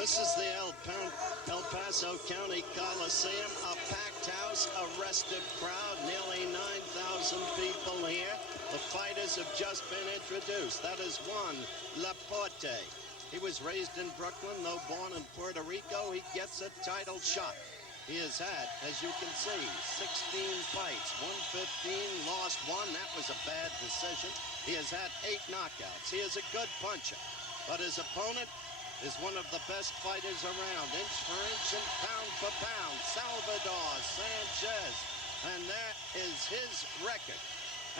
This is the El Paso County Coliseum, a packed house, a restive crowd, nearly 9,000 people here. The fighters have just been introduced. That is Juan Laporte. He was raised in Brooklyn, though born in Puerto Rico. He gets a title shot. He has had, as you can see, 16 fights, 115, lost one. That was a bad decision. He has had 8 knockouts. He is a good puncher, but his opponent is one of the best fighters around, inch for inch and pound for pound, Salvador Sanchez. And that is his record.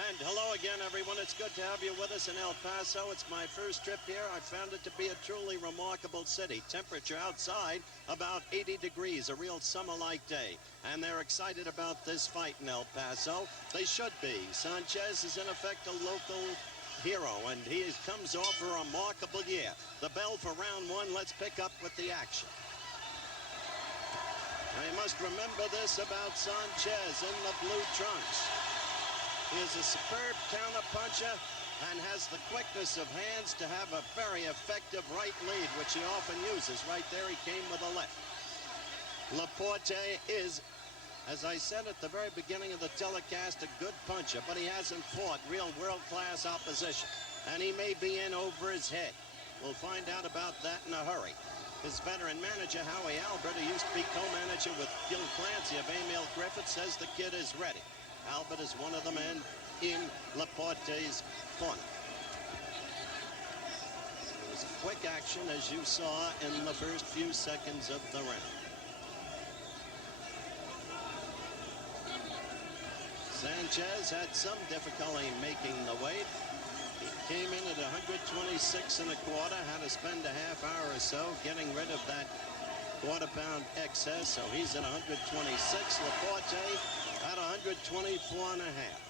And hello again, everyone. It's good to have you with us in El Paso. It's my first trip here. I found it to be a truly remarkable city. Temperature outside about 80 degrees, a real summer-like day. And they're excited about this fight in El Paso. They should be. Sanchez is in effect a local hero, and he comes off a remarkable year. The bell for round 1. Let's pick up with the action. Now, you must remember this about Sanchez in the blue trunks. He is a superb counterpuncher and has the quickness of hands to have a very effective right lead, which he often uses. Right there, he came with a left. Laporte is, as I said at the very beginning of the telecast, a good puncher, but he hasn't fought real world-class opposition, and he may be in over his head. We'll find out about that in a hurry. His veteran manager, Howie Albert, who used to be co-manager with Gil Clancy of Emil Griffith, says the kid is ready. Albert is one of the men in Laporte's corner. It was quick action, as you saw in the first few seconds of the round. Sanchez had some difficulty making the weight. He came in at 126 and a quarter, had to spend a half hour or so getting rid of that quarter-pound excess, so he's at 126. Laporte at 124 and a half.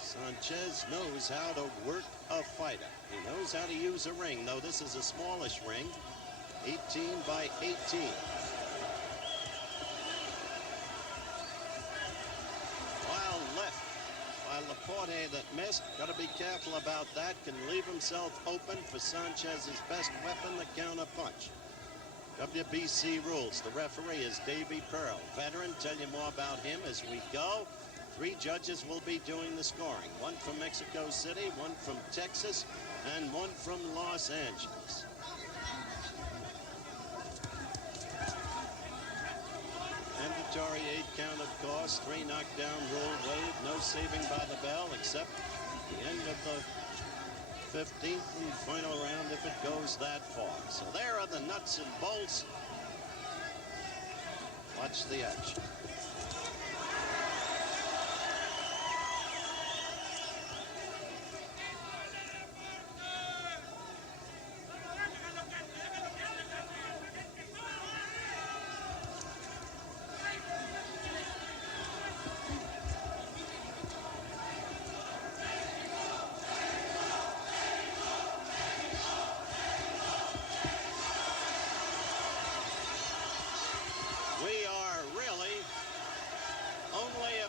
Sanchez knows how to work a fighter. He knows how to use a ring, though this is a smallish ring, 18 by 18. While left by Laporte that missed. Got to be careful about that. Can leave himself open for Sanchez's best weapon, the counter punch. WBC rules. The referee is Davey Pearl, veteran. Tell you more about him as we go. 3 judges will be doing the scoring. 1 from Mexico City, 1 from Texas, and 1 from Los Angeles. Mandatory 8 count, of course. 3 knockdown rule waived. No saving by the bell except the end of the 15th and final round if it goes that far. So there are the nuts and bolts. Watch the action.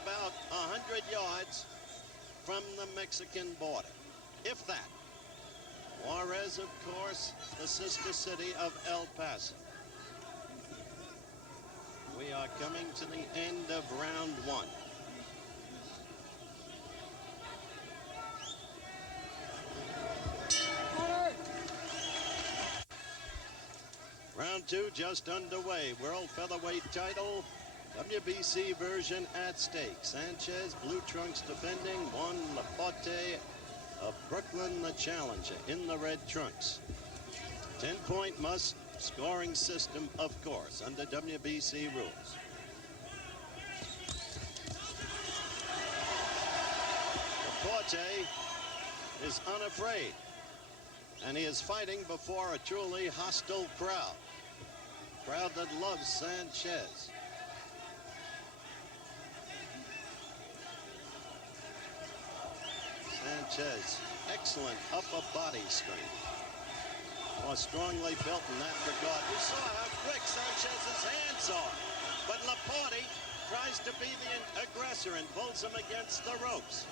About 100 yards from the Mexican border, if that. Juarez, of course, the sister city of El Paso. We are coming to the end of round 1. Round 2 just underway. World featherweight title, WBC version at stake. Sanchez, blue trunks defending. Juan Laporte of Brooklyn, the challenger, in the red trunks. 10-point must scoring system, of course, under WBC rules. Laporte is unafraid, and he is fighting before a truly hostile crowd. Crowd that loves Sanchez. Sanchez, excellent upper body strength. More strongly built in that regard. We saw how quick Sanchez's hands are. But Laporte tries to be the aggressor and pulls him against the ropes.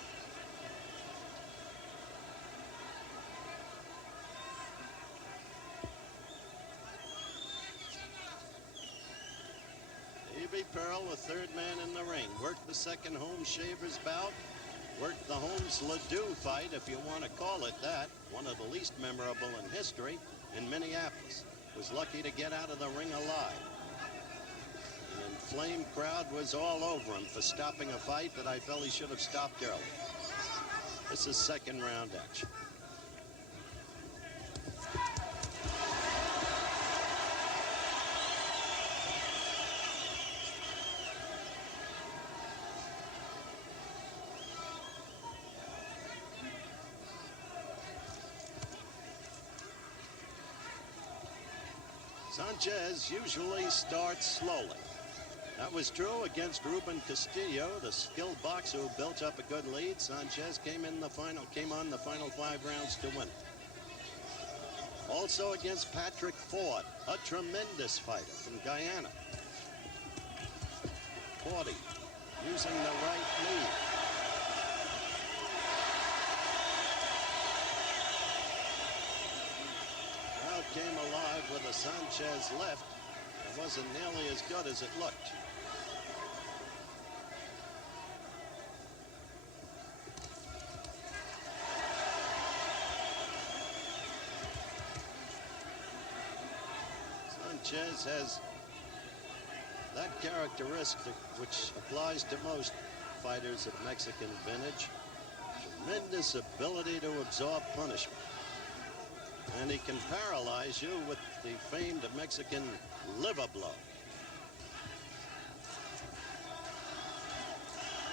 Baby Pearl, the third man in the ring. Worked the second home shavers bout. Worked the Holmes Ledoux fight, if you want to call it that. One of the least memorable in history in Minneapolis. Was lucky to get out of the ring alive. An inflamed crowd was all over him for stopping a fight that I felt he should have stopped early. This is second round action. Sanchez usually starts slowly. That was true against Ruben Castillo, the skilled boxer who built up a good lead. Sanchez came on the final 5 rounds to win. Also against Patrick Ford, a tremendous fighter from Guyana. 40, using the right knee. Crowd came alive with a Sanchez left. It wasn't nearly as good as it looked. Sanchez has that characteristic which applies to most fighters of Mexican vintage. Tremendous ability to absorb punishment. And he can paralyze you with the famed Mexican liver blow.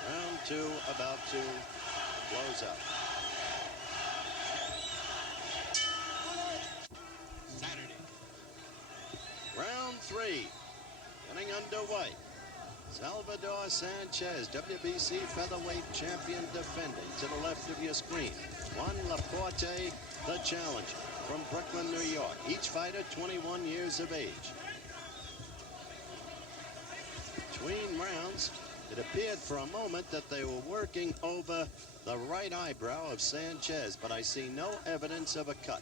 Round 2 about to close out. Saturday. Round 3, getting underway. Salvador Sanchez, WBC featherweight champion defending. To the left of your screen, Juan Laporte, the challenger from Brooklyn, New York. Each fighter 21 years of age. Between rounds, it appeared for a moment that they were working over the right eyebrow of Sanchez, but I see no evidence of a cut.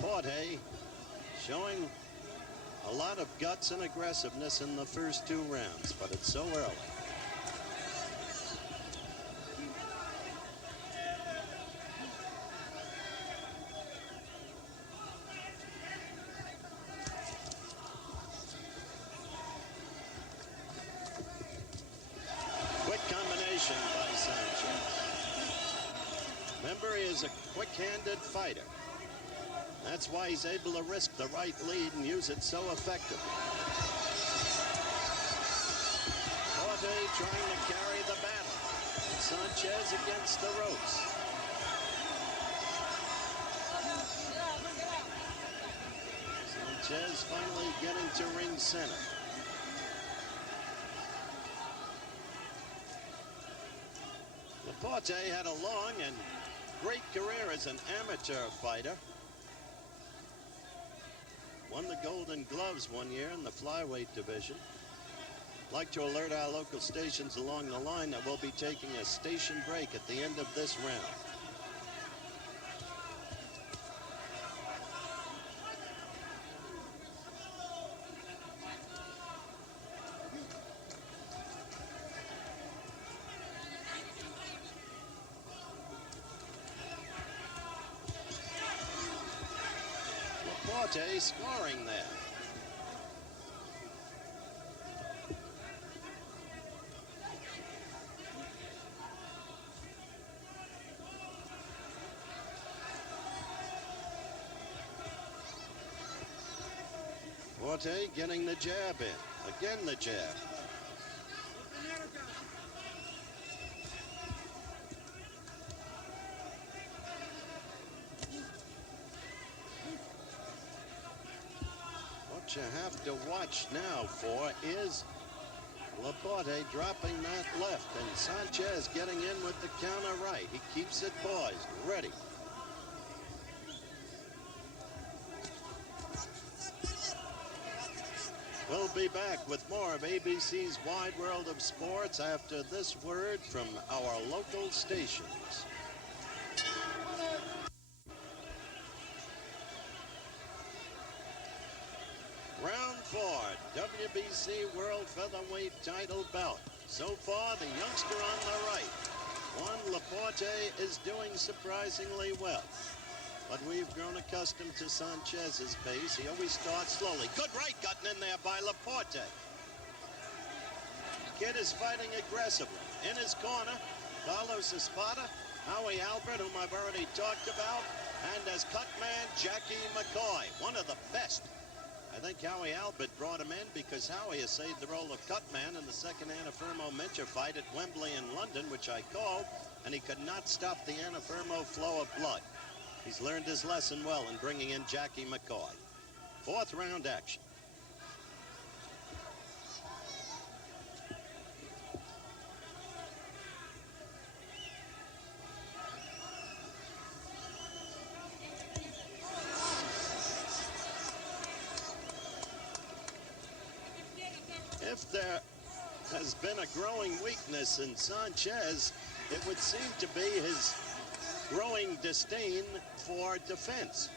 Laporte showing a lot of guts and aggressiveness in the first 2 rounds, but it's so early. Quick combination by Sanchez. Remember, he is a quick-handed fighter. That's why he's able to risk the right lead and use it so effectively. Laporte trying to carry the battle. And Sanchez against the ropes. Sanchez finally getting to ring center. Laporte had a long and great career as an amateur fighter. Won the Golden Gloves one year in the flyweight division. I'd like to alert our local stations along the line that we'll be taking a station break at the end of this round. Laporte scoring there. Laporte getting the jab in. Again the jab. What you have to watch now for is Laporte dropping that left and Sanchez getting in with the counter right. He keeps it poised, ready. We'll be back with more of ABC's Wide World of Sports after this word from our local stations. Ford, WBC World Featherweight title bout. So far, the youngster on the right, Juan Laporte, is doing surprisingly well. But we've grown accustomed to Sanchez's pace. He always starts slowly. Good right gotten in there by Laporte. Kid is fighting aggressively. In his corner, Carlos Espada, Howie Albert, whom I've already talked about, and as cutman, Jackie McCoy, one of the best. I think Howie Albert brought him in because Howie essayed the role of cutman in the second Anna Firmo-Mincher fight at Wembley in London, which I called, and he could not stop the Anna Firmo flow of blood. He's learned his lesson well in bringing in Jackie McCoy. Fourth round action. If there has been a growing weakness in Sanchez, it would seem to be his growing disdain for defense.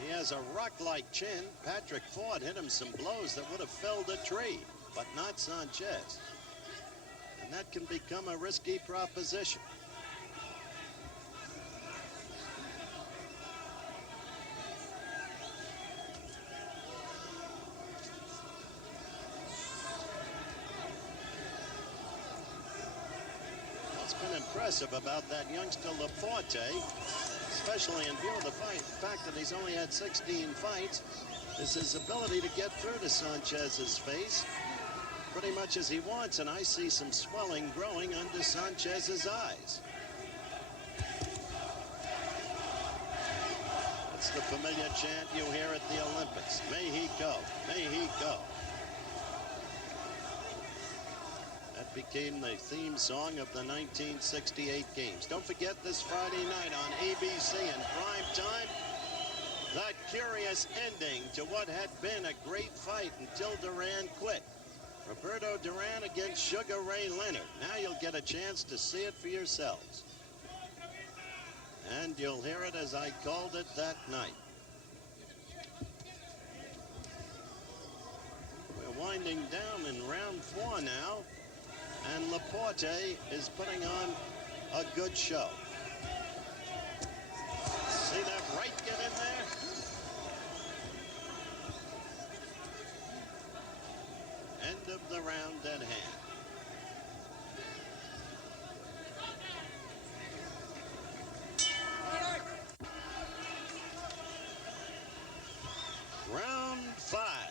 He has a rock-like chin. Patrick Ford hit him some blows that would have felled a tree, but not Sanchez. And that can become a risky proposition. Impressive about that youngster Laporte, especially in view of the fact that he's only had 16 fights, is his ability to get through to Sanchez's face pretty much as he wants, and I see some swelling growing under Sanchez's eyes. That's the familiar chant you hear at the Olympics. May he go, may he go. Became the theme song of the 1968 games. Don't forget this Friday night on ABC in prime time, that curious ending to what had been a great fight until Duran quit. Roberto Duran against Sugar Ray Leonard. Now you'll get a chance to see it for yourselves. And you'll hear it as I called it that night. We're winding down in round 4 now. And Laporte is putting on a good show. See that right get in there? End of the round at hand. Round 5.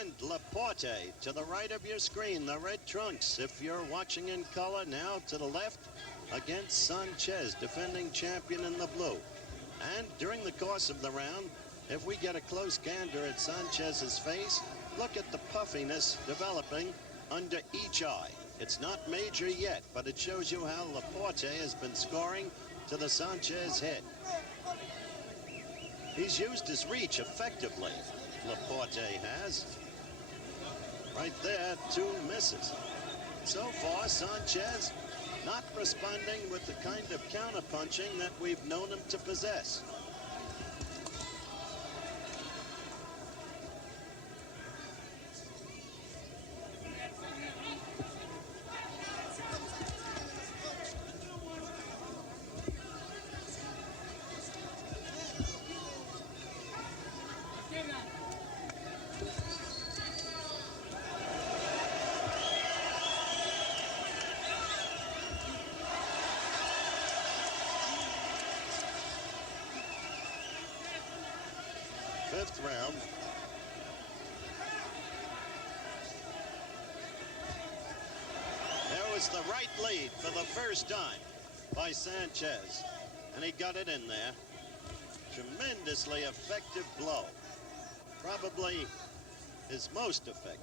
And Laporte to the right of your screen, the red trunks. If you're watching in color, now to the left against Sanchez, defending champion in the blue. And during the course of the round, if we get a close gander at Sanchez's face, look at the puffiness developing under each eye. It's not major yet, but it shows you how Laporte has been scoring to the Sanchez head. He's used his reach effectively. Laporte has. Right there, 2 misses. So far, Sanchez not responding with the kind of counterpunching that we've known him to possess. Fifth round. There was the right lead for the first time by Sanchez, and he got it in there. Tremendously effective blow. Probably his most effective.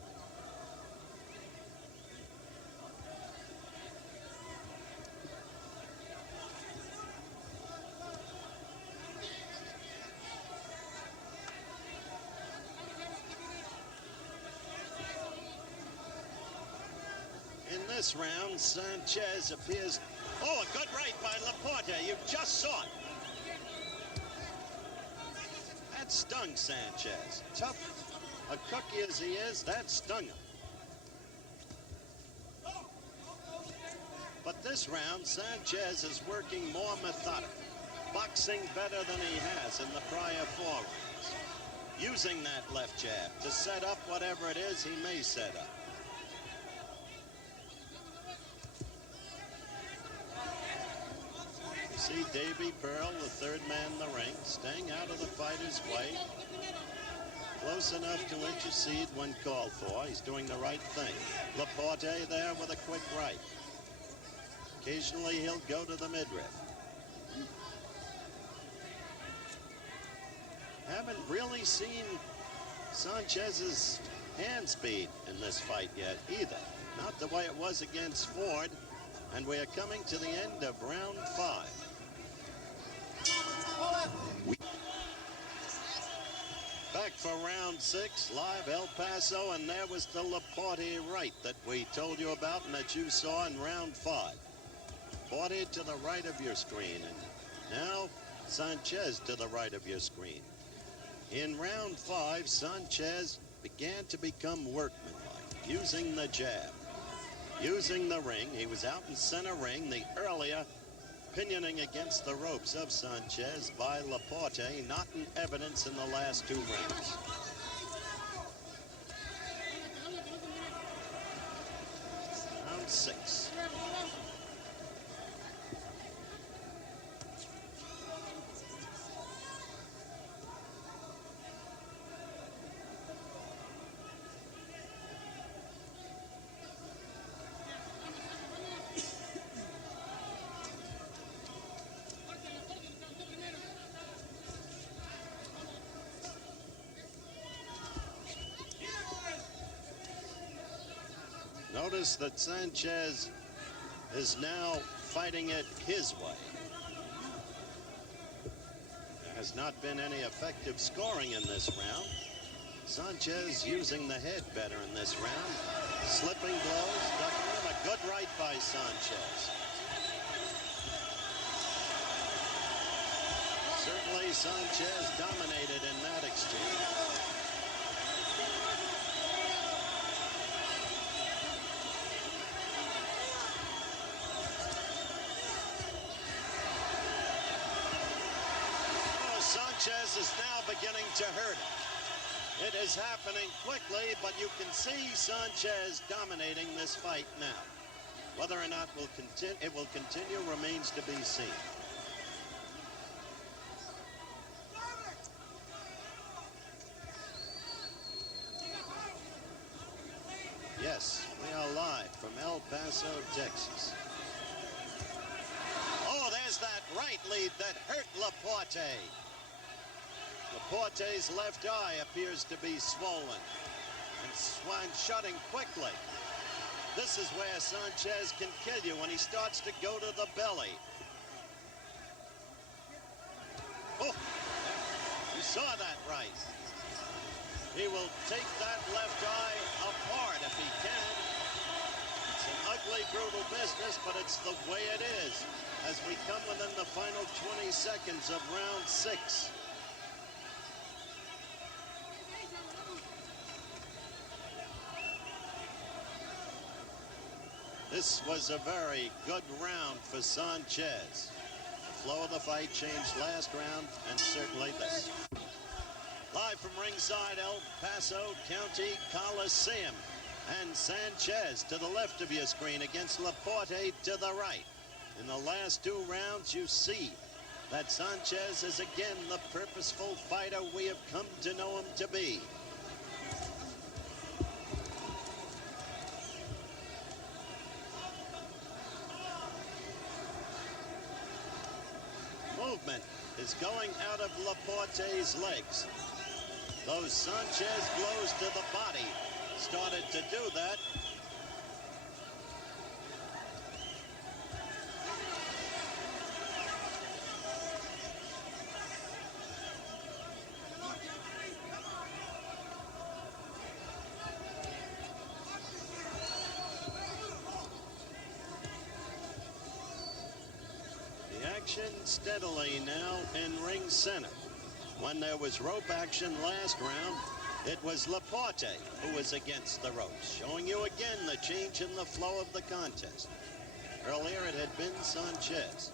This round, Sanchez appears. Oh, a good right by Laporte. You just saw it. That stung Sanchez. Tough A cookie as he is, that stung him. But this round, Sanchez is working more methodical, boxing better than he has in the prior 4 rounds, using that left jab to set up whatever it is he may set up. You see Davy Pearl, the third man in the ring, staying out of the fighter's way, close enough to intercede when called for. He's doing the right thing. Laporte there with a quick right. Occasionally he'll go to the midriff. Haven't really seen Sanchez's hand speed in this fight yet either. Not the way it was against Ford. And we are coming to the end of round 5. Back for round 6, live El Paso, and there was the Laporte right that we told you about and that you saw in round 5. Laporte to the right of your screen, and now Sanchez to the right of your screen. In round 5, Sanchez began to become workmanlike, using the jab, using the ring. He was out in center ring, the earlier pinioning against the ropes of Sanchez by Laporte, not in evidence in the last 2 rounds. Round 6. Notice that Sanchez is now fighting it his way. There has not been any effective scoring in this round. Sanchez using the head better in this round. Slipping blows, ducking him. A good right by Sanchez. Certainly Sanchez dominated in that exchange. Sanchez is now beginning to hurt him. It is happening quickly, but you can see Sanchez dominating this fight now. Whether or not it will continue remains to be seen. Yes, we are live from El Paso, Texas. Oh, there's that right lead that hurt Laporte. Laporte's left eye appears to be swollen and shutting quickly. This is where Sanchez can kill you, when he starts to go to the belly. Oh, you saw that right. He will take that left eye apart if he can. It's an ugly, brutal business, but it's the way it is as we come within the final 20 seconds of round 6. This was a very good round for Sanchez. The flow of the fight changed last round, and certainly this. Live from ringside El Paso County Coliseum, and Sanchez to the left of your screen against Laporte to the right. In the last 2 rounds, you see that Sanchez is again the purposeful fighter we have come to know him to be. Movement is going out of Laporte's legs. Those Sanchez blows to the body started to do that. Steadily now in ring center. When there was rope action last round, It was Laporte who was against the ropes, showing you again the change in the flow of the contest. Earlier it had been Sanchez.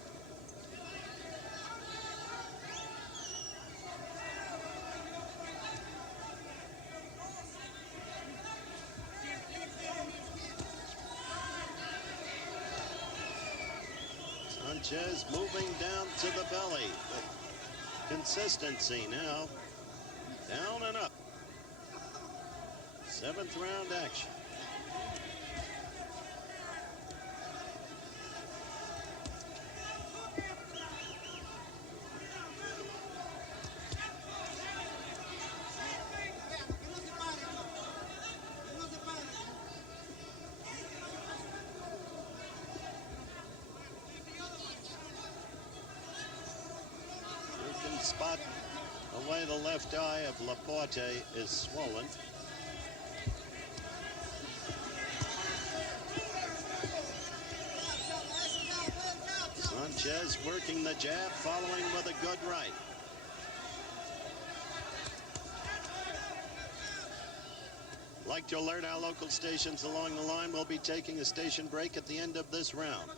Sanchez moving down to the belly. Consistency now. Down and up. 7th round action. You can spot the way the left eye of Laporte is swollen. Sanchez working the jab, following with a good right. Like to alert our local stations along the line, we'll be taking a station break at the end of this round.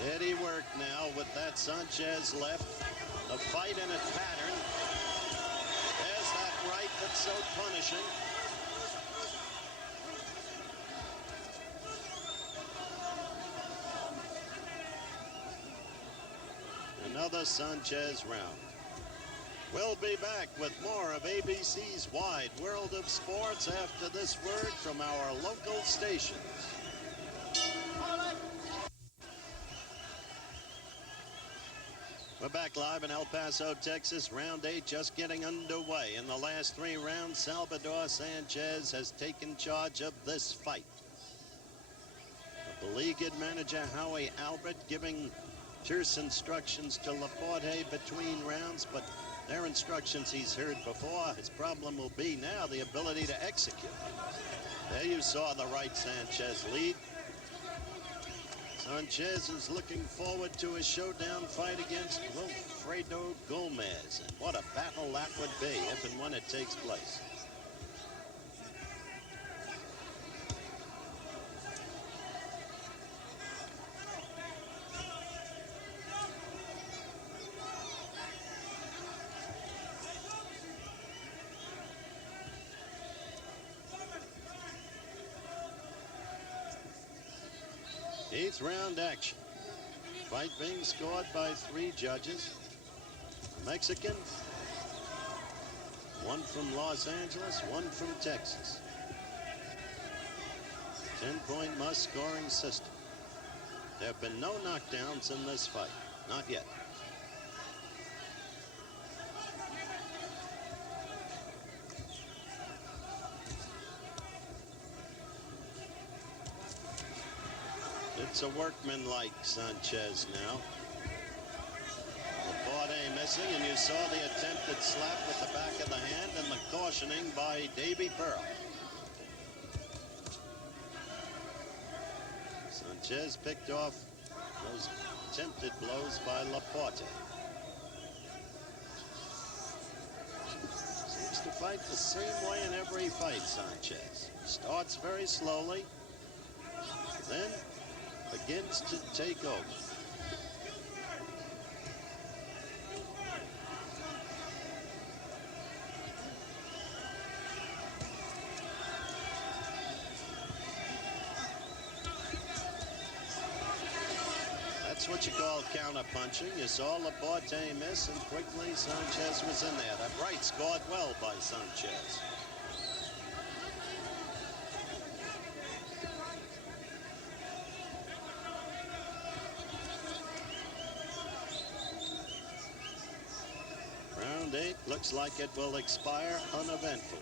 Steady work now with that Sanchez left. A fight in a pattern. There's that right that's so punishing. Another Sanchez round. We'll be back with more of ABC's Wide World of Sports after this word from our local stations. We're back live in El Paso, Texas. Round 8 just getting underway. In the last 3 rounds, Salvador Sanchez has taken charge of this fight. The beleaguered manager Howie Albert giving terse instructions to Laporte between rounds, but their instructions he's heard before. His problem will be now the ability to execute. There you saw the right Sanchez lead. Sanchez is looking forward to a showdown fight against Wilfredo Gomez. And what a battle that would be if and when it takes place. Eighth round action. Fight being scored by 3 judges. Mexican, 1 from Los Angeles, 1 from Texas. 10-point must-scoring system. There have been no knockdowns in this fight. Not yet. It's a workman-like Sanchez now. Laporte missing, and you saw the attempted slap with the back of the hand and the cautioning by Davy Pearl. Sanchez picked off those attempted blows by Laporte. Seems to fight the same way in every fight, Sanchez. Starts very slowly, then begins to take over. That's what you call counter-punching. You saw Laporte miss, and quickly Sanchez was in there. That right scored well by Sanchez. Round 8 looks like it will expire uneventfully.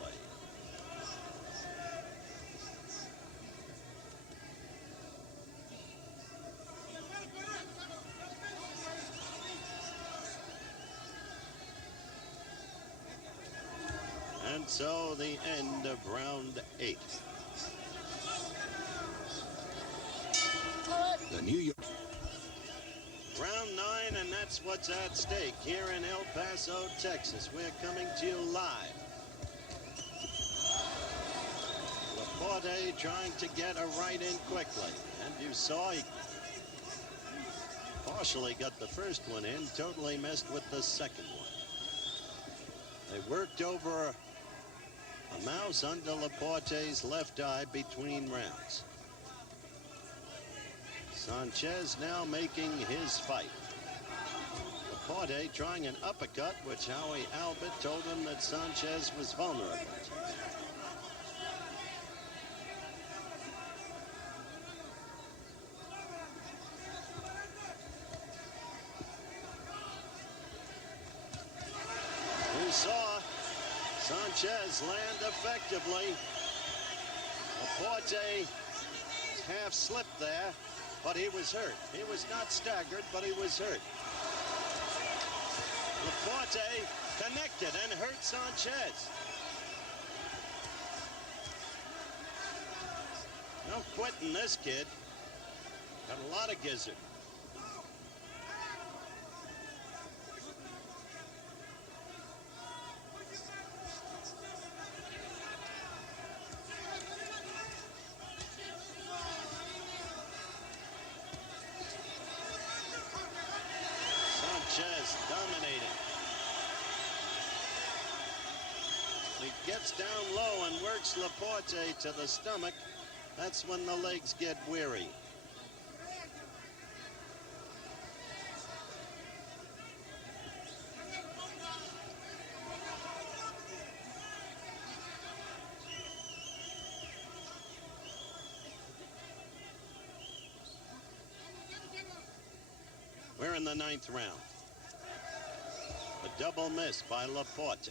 And so the end of round 8. The New York. Round 9, and that's what's at stake here in El Paso, Texas. We're coming to you live. Laporte trying to get a right in quickly. And you saw he partially got the first one in, totally missed with the second one. They worked over a mouse under Laporte's left eye between rounds. Sanchez now making his fight. Laporte trying an uppercut, which Howie Albert told him that Sanchez was vulnerable to. We saw Sanchez land effectively. Laporte half slipped there, but he was hurt. He was not staggered, but he was hurt. Laporte connected and hurt Sanchez. No quitting this kid. Got a lot of gizzard. Sanchez dominating. He gets down low and works Laporte to the stomach. That's when the legs get weary. We're in the 9th round. A double miss by Laporte.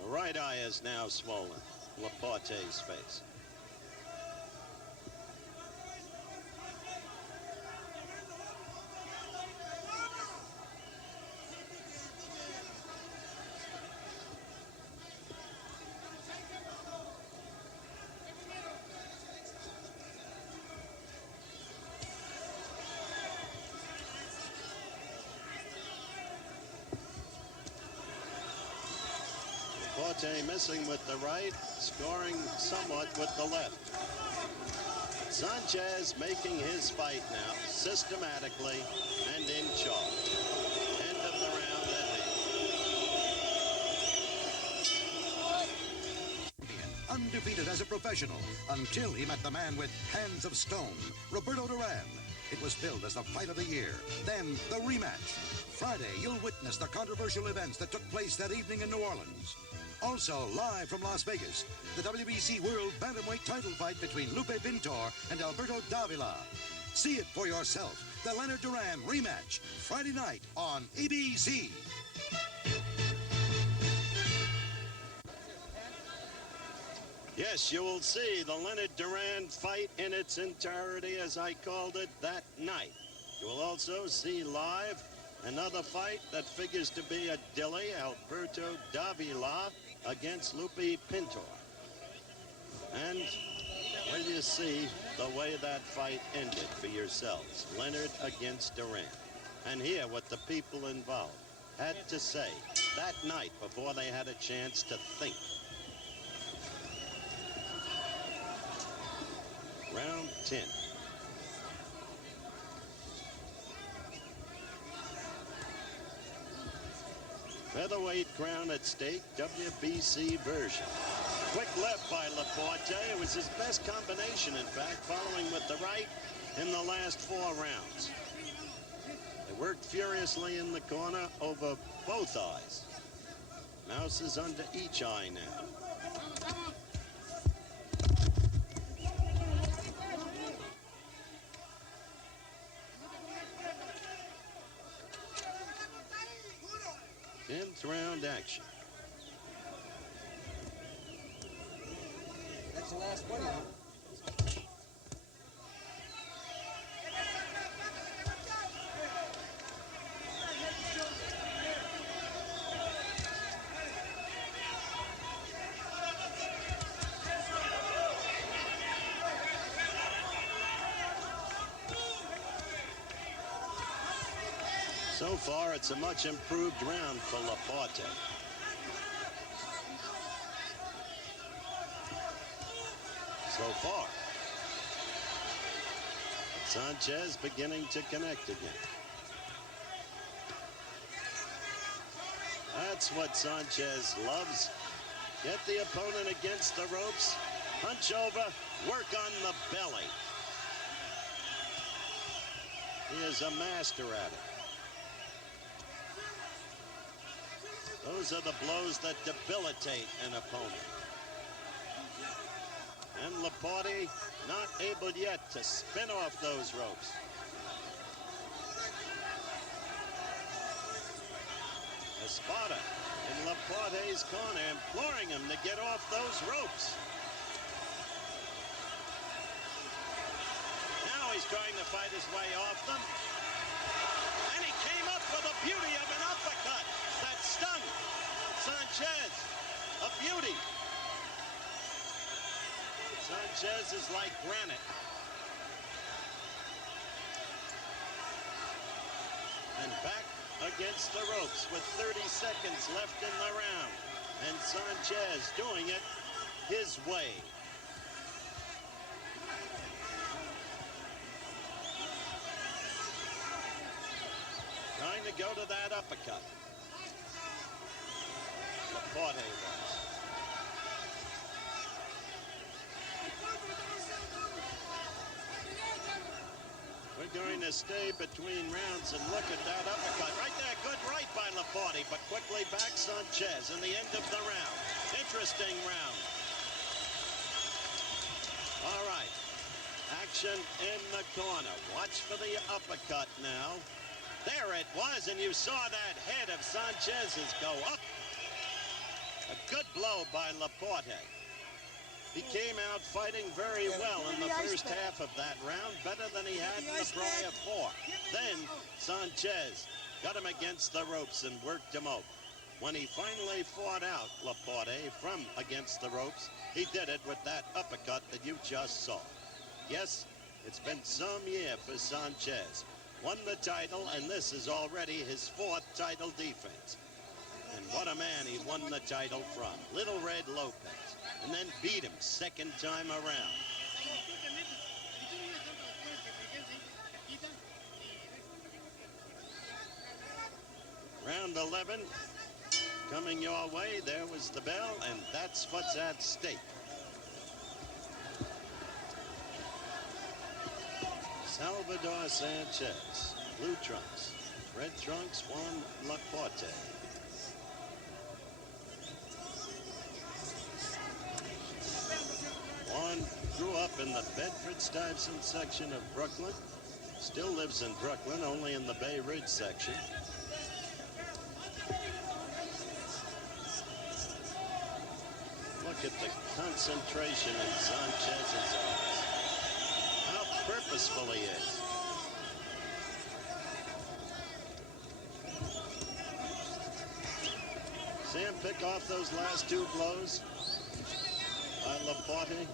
The right eye is now swollen. Laporte's face. Laporte missing with the right, scoring somewhat with the left. Sanchez making his fight now, systematically and in charge. End of the round at hand. Undefeated as a professional until he met the man with hands of stone, Roberto Duran. It was billed as the fight of the year. Then the rematch. Friday, you'll witness the controversial events that took place that evening in New Orleans. Also, live from Las Vegas, the WBC World Bantamweight title fight between Lupe Pintor and Alberto Davila. See it for yourself. The Leonard Duran rematch, Friday night on ABC. Yes, you will see the Leonard Duran fight in its entirety, as I called it, that night. You will also see live another fight that figures to be a dilly, Alberto Davila against Lupe Pintor. And will you see the way that fight ended for yourselves? Leonard against Duran. And hear what the people involved had to say that night before they had a chance to think. Round 10. Featherweight crown at stake, WBC version. Quick left by Laporte. It was his best combination, in fact, following with the right in the last 4 rounds. They worked furiously in the corner over both eyes. Mouse is under each eye now. Tenth round action. That's the last one. So far, it's a much improved round for Laporte. So far. Sanchez beginning to connect again. That's what Sanchez loves. Get the opponent against the ropes, hunch over, work on the belly. He is a master at it. Those are the blows that debilitate an opponent. And Laporte not able yet to spin off those ropes. Espada in Laporte's corner, imploring him to get off those ropes. Now he's trying to fight his way off them. And he came up with the beauty of an uppercut that stung Sanchez. A beauty. Sanchez is like granite. And back against the ropes with 30 seconds left in the round. And Sanchez doing it his way. Trying to go to that uppercut. Laporte was. We're going to stay between rounds and look at that uppercut. Right there, good right by Laporte, but quickly back Sanchez in the end of the round. Interesting round. All right. Action in the corner. Watch for the uppercut now. There it was, and you saw that head of Sanchez's go up. A good blow by Laporte. He came out fighting very well in the first half of that round, better than he had in the prior four. Then Sanchez got him against the ropes and worked him over. When he finally fought out Laporte from against the ropes, he did it with that uppercut that you just saw. Yes, it's been some year for Sanchez. Won the title, and this is already his fourth title defense. And what a man he won the title from. Little Red Lopez. And then beat him second time around. Round 11 coming your way. There was the bell, and that's what's at stake. Salvador Sanchez, blue trunks. Red trunks, Juan Laporte. Juan grew up in the Bedford-Stuyvesant section of Brooklyn. Still lives in Brooklyn, only in the Bay Ridge section. Look at the concentration in Sanchez's eyes. How purposeful he is. See him pick off those last two blows by Laporte.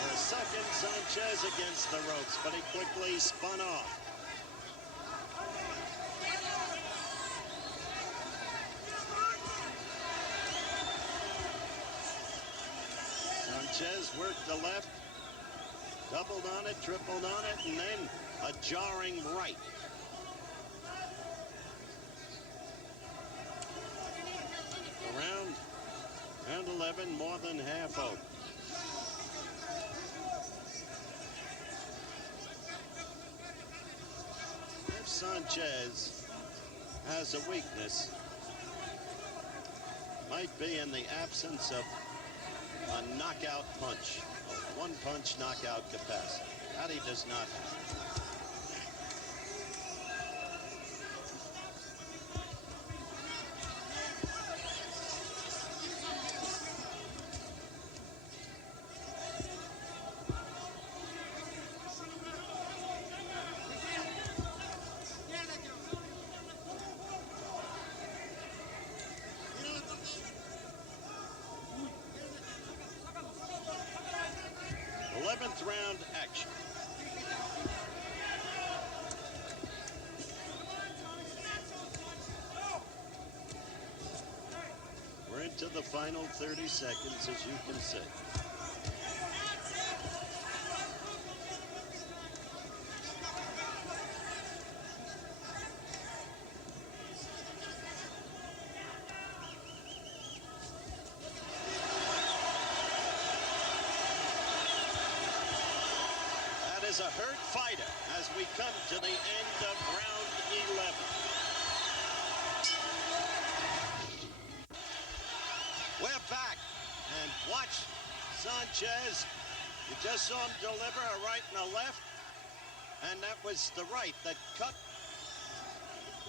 For a second, Sanchez against the ropes, but he quickly spun off. Sanchez worked the left, doubled on it, tripled on it, and then a jarring right. Round 11, more than half over. If Sanchez has a weakness, might be in the absence of a knockout punch, a one-punch knockout capacity. That he does not have. round action. We're into the final 30 seconds, as you can see. That is a hurt fighter as we come to the end of round 11. We're back, and watch Sanchez. You just saw him deliver a right and a left, and that was the right that cut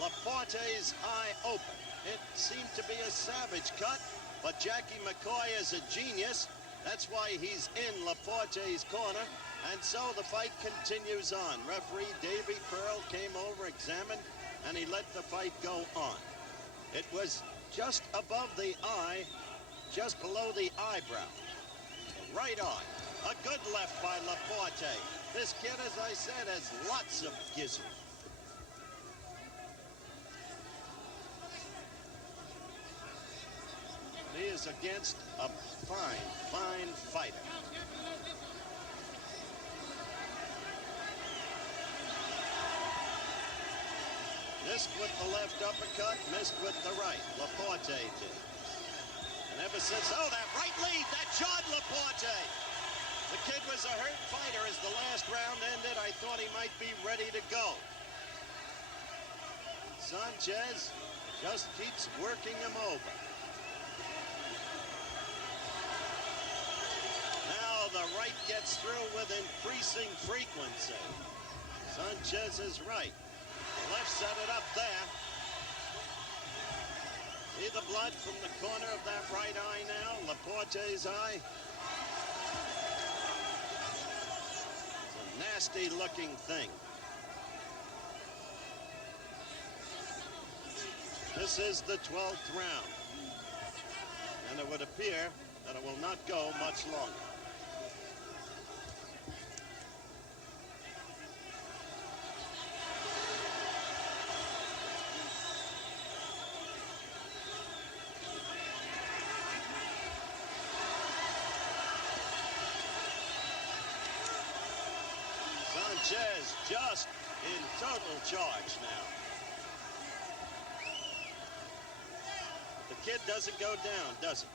Laporte's eye open. It seemed to be a savage cut, but Jackie McCoy is a genius. That's why he's in Laporte's corner, and so the fight continues on. Referee Davy Pearl came over, examined, and he let the fight go on. It was just above the eye, just below the eyebrow. The right eye. A good left by Laporte. This kid, as I said, has lots of gizzard. He is against a fine, fine fighter. Missed with the left uppercut, missed with the right. Laporte did. And ever since, oh, that right lead, that jarred Laporte. The kid was a hurt fighter as the last round ended. I thought he might be ready to go. Sanchez just keeps working him over. Now the right gets through with increasing frequency. Sanchez is right. Left set it up there. See the blood from the corner of that right eye now, Laporte's eye. It's a nasty looking thing. This is the 12th round. And it would appear that it will not go much longer. Sanchez just in total charge now. The kid doesn't go down, does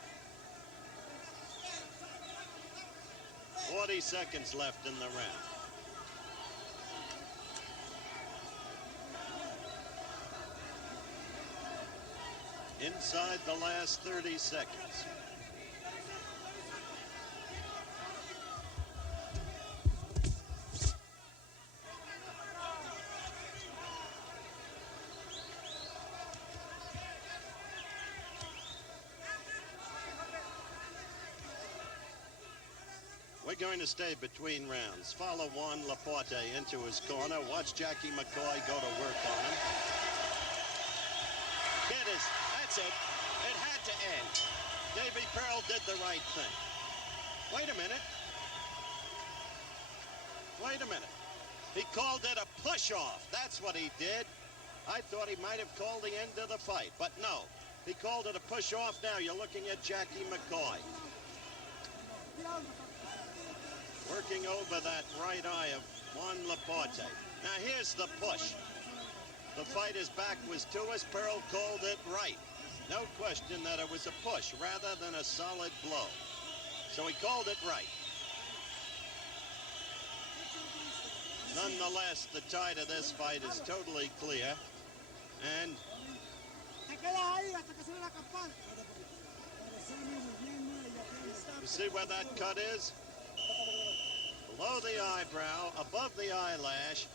he? 40 seconds left in the round. Inside the last 30 seconds. We're going to stay between rounds. Follow Juan Laporte into his corner. Watch Jackie McCoy go to work on him. Kid is, that's it. It had to end. Davy Pearl did the right thing. Wait a minute. Wait a minute. He called it a push-off. That's what he did. I thought he might have called the end of the fight, but no. He called it a push-off. Now you're looking at Jackie McCoy. Working over that right eye of Juan Laporte. Now here's the push. The fighter's back was to us. Pearl called it right. No question that it was a push rather than a solid blow. So he called it right. Nonetheless, the tide of this fight is totally clear. And you see where that cut is? Below the eyebrow, above the eyelash.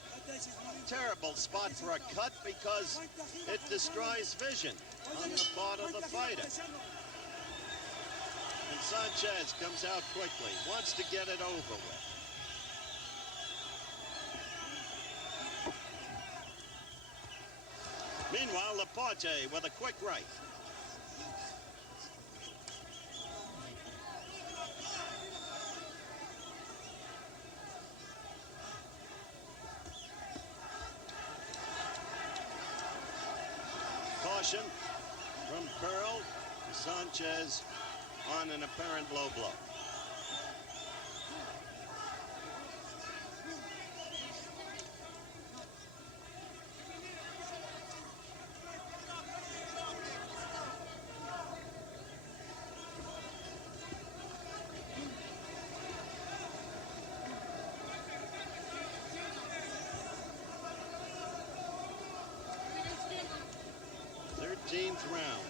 Terrible spot for a cut because it destroys vision on the part of the fighter. And Sanchez comes out quickly, wants to get it over with. Meanwhile, Laporte with a quick right. submission from Pearl to Sanchez on an apparent low blow. Round.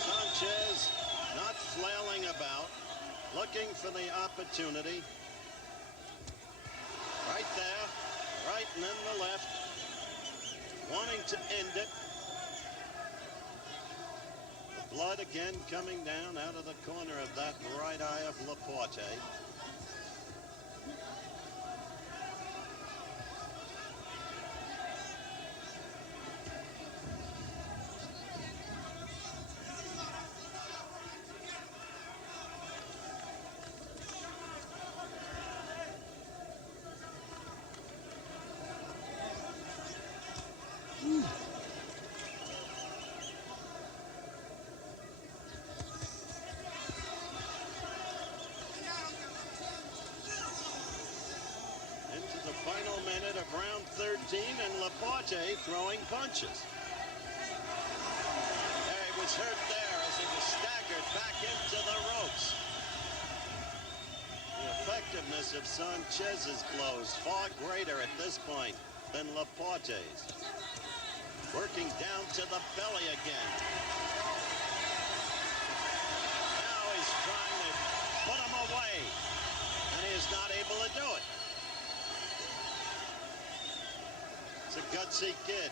Sanchez not flailing about, looking for the opportunity. Right there, right and then the left, wanting to end it. Blood again coming down out of the corner of that right eye of Laporte. Final minute of round 13 and Laporte throwing punches. He was hurt there as he was staggered back into the ropes. The effectiveness of Sanchez's blows far greater at this point than Laporte's. Working down to the belly again. Now he's trying to put him away, and he is not able to do it. A gutsy kid.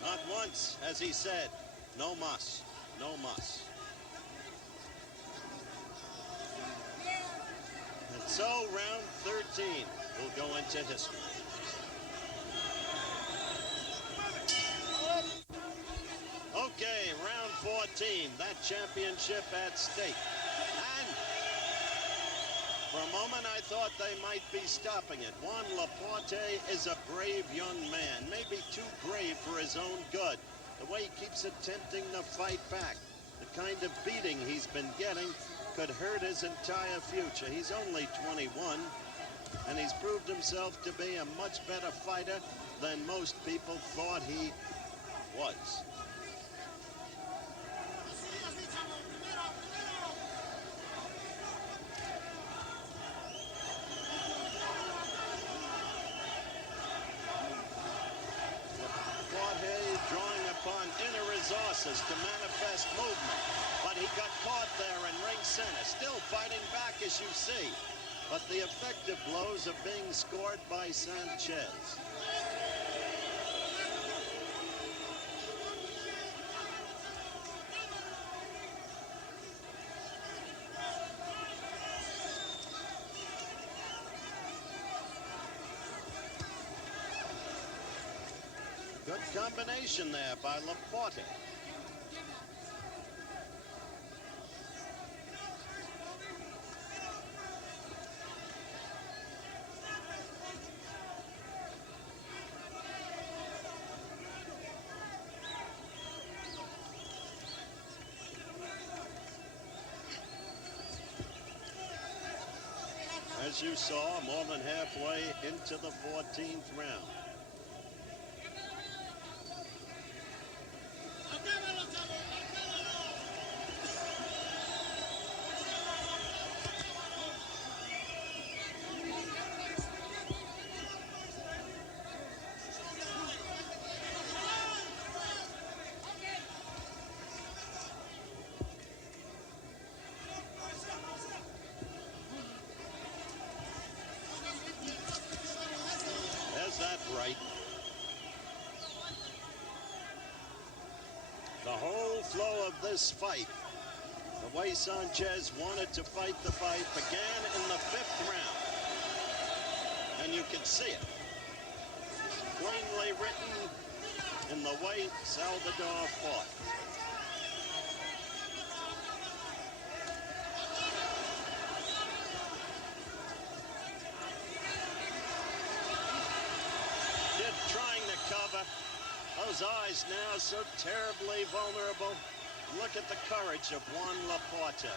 Not once has he said, no mas, no mas. And so round 13 will go into history. Okay, round 14, that championship at stake. And for a moment, I thought they might be stopping it. Juan Laporte is a brave young man, maybe too brave for his own good. The way he keeps attempting to fight back, the kind of beating he's been getting could hurt his entire future. He's only 21, and he's proved himself to be a much better fighter than most people thought he was. Resources to manifest movement, but he got caught there in ring center, still fighting back as you see, but the effective blows are being scored by Sanchez. Good combination there by Laporte. As you saw, more than halfway into the 14th round. Right. The whole flow of this fight, the way Sanchez wanted to fight the fight, began in the 5th round. And you can see it. plainly written in the way Salvador fought. Kid trying to cover. Those eyes now so terribly vulnerable. Look at the courage of Juan Laporte.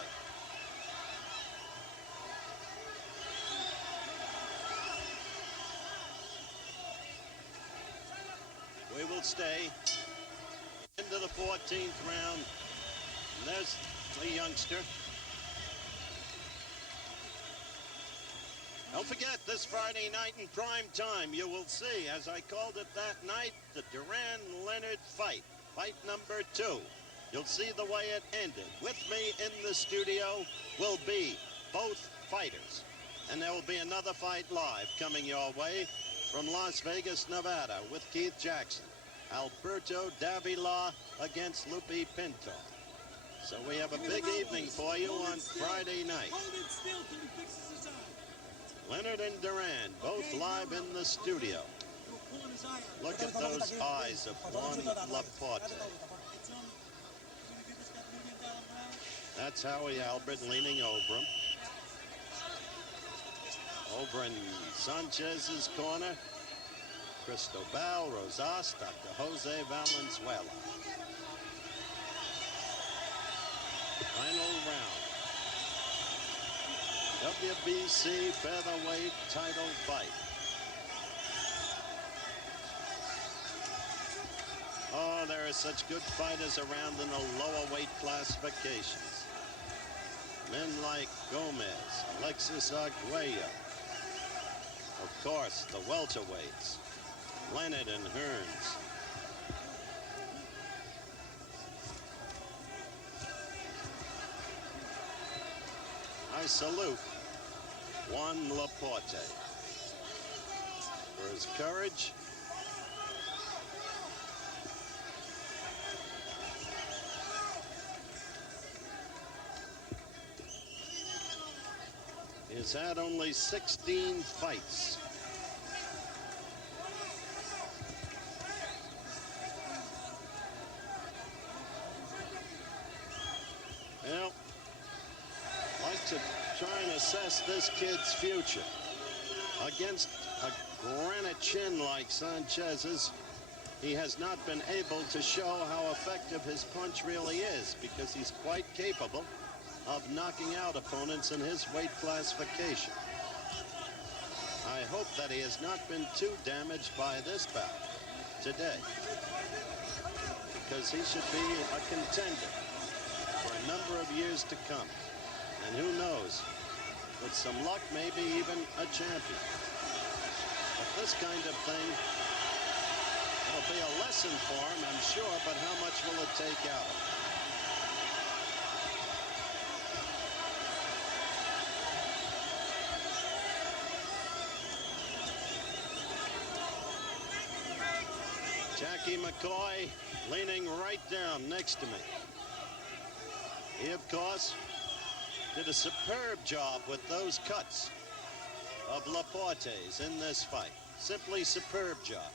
We will stay into the 14th round. And there's the youngster. Don't forget, this Friday night in prime time, you will see, as I called it that night, the Duran-Leonard fight. Fight number 2. You'll see the way it ended. With me in the studio will be both fighters. And there will be another fight live coming your way from Las Vegas, Nevada, with Keith Jackson. Alberto Davila against Lupe Pinto. So we have a big evening for you on Friday night. Leonard and Duran, both live in the studio. Look at those eyes of Juan Laporte. That's Howie Albert leaning over him. Over in Sanchez's corner, Cristobal, Rosas, Dr. Jose Valenzuela. Final round. WBC featherweight title fight. Oh, there are such good fighters around in the lower weight classifications. Men like Gomez, Alexis Arguello. Of course, the welterweights, Leonard and Hearns. I salute Juan Laporte for his courage, he's had only 16 fights. Well, I'd like to try and assess this kid's future. Against a granite chin like Sanchez's, he has not been able to show how effective his punch really is, because he's quite capable of knocking out opponents in his weight classification. I hope that he has not been too damaged by this bout today, because he should be a contender for a number of years to come. And who knows, with some luck, maybe even a champion. But this kind of thing, it'll be a lesson for him, I'm sure, but how much will it take out of him? Jackie McCoy leaning right down next to me. He, of course, did a superb job with those cuts of Laporte's in this fight. Simply superb job.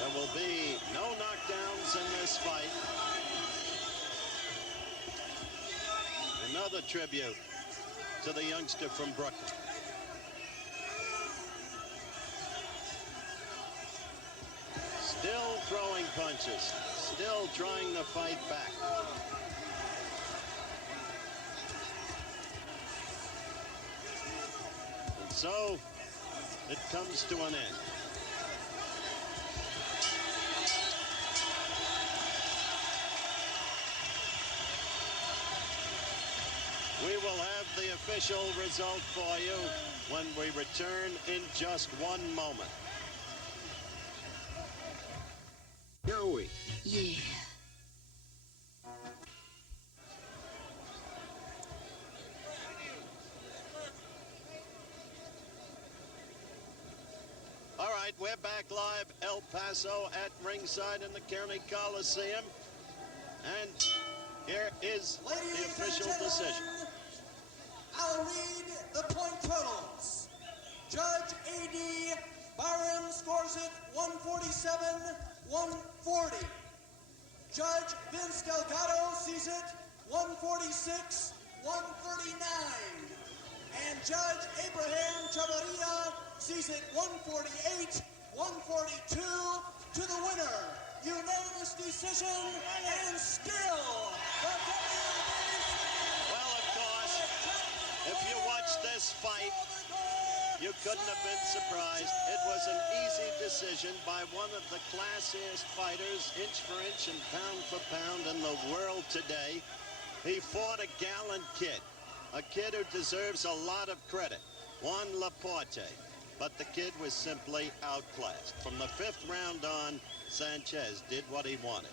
There will be no knockdowns in this fight. Another tribute to the youngster from Brooklyn. Still throwing punches, still trying to fight back. And so it comes to an end. We will have the official result for you when we return in just one moment. Joey. Yeah. we're back live, El Paso at ringside in the County Coliseum. And here is the official decision. I'll read the point totals. Judge A.D. Byron scores it 147-140. Judge Vince Delgado sees it 146-139. And Judge Abraham Chavarria sees it 148-142 to the winner. Unanimous decision, and still the WBC. Well, of course, if you watch this fight, you couldn't have been surprised. It was an easy decision by one of the classiest fighters, inch for inch and pound for pound in the world today. He fought a gallant kid. A kid who deserves a lot of credit, Juan Laporte. But the kid was simply outclassed. From the 5th round on, Sanchez did what he wanted.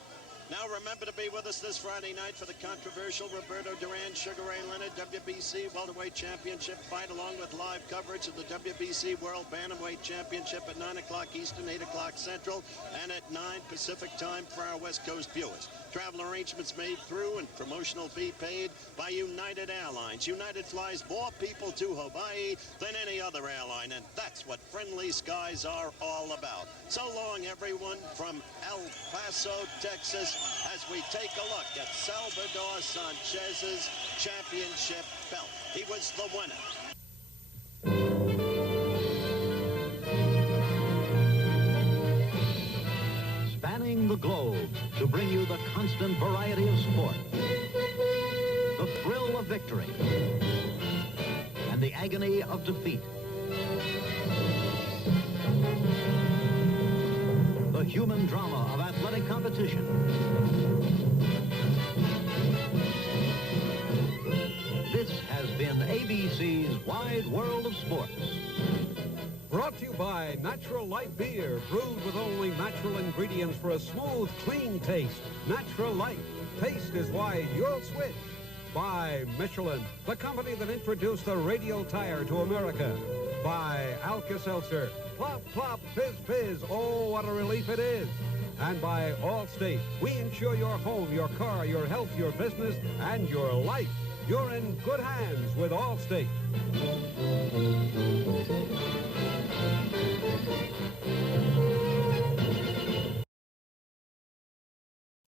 Now remember to be with us this Friday night for the controversial Roberto Duran Sugar Ray Leonard WBC Welterweight Championship fight, along with live coverage of the WBC World Bantamweight Championship at 9 o'clock Eastern, 8 o'clock Central, and at 9 Pacific time for our West Coast viewers. Travel arrangements made through and promotional fee paid by United Airlines. United flies more people to Hawaii than any other airline, and that's what friendly skies are all about. So long, everyone, from El Paso, Texas, as we take a look at Salvador Sanchez's championship belt. He was the winner. Spanning the globe to bring you the constant variety of sport, the thrill of victory, and the agony of defeat. The human drama of athletic competition. This has been ABC's Wide World of Sports. Brought to you by Natural Light Beer, brewed with only natural ingredients for a smooth, clean taste. Natural Light. Taste is why you'll switch. By Michelin, the company that introduced the radial tire to America. By Alka-Seltzer. Plop, plop, fizz, fizz. Oh, what a relief it is. And by Allstate. We insure your home, your car, your health, your business, and your life. You're in good hands with Allstate.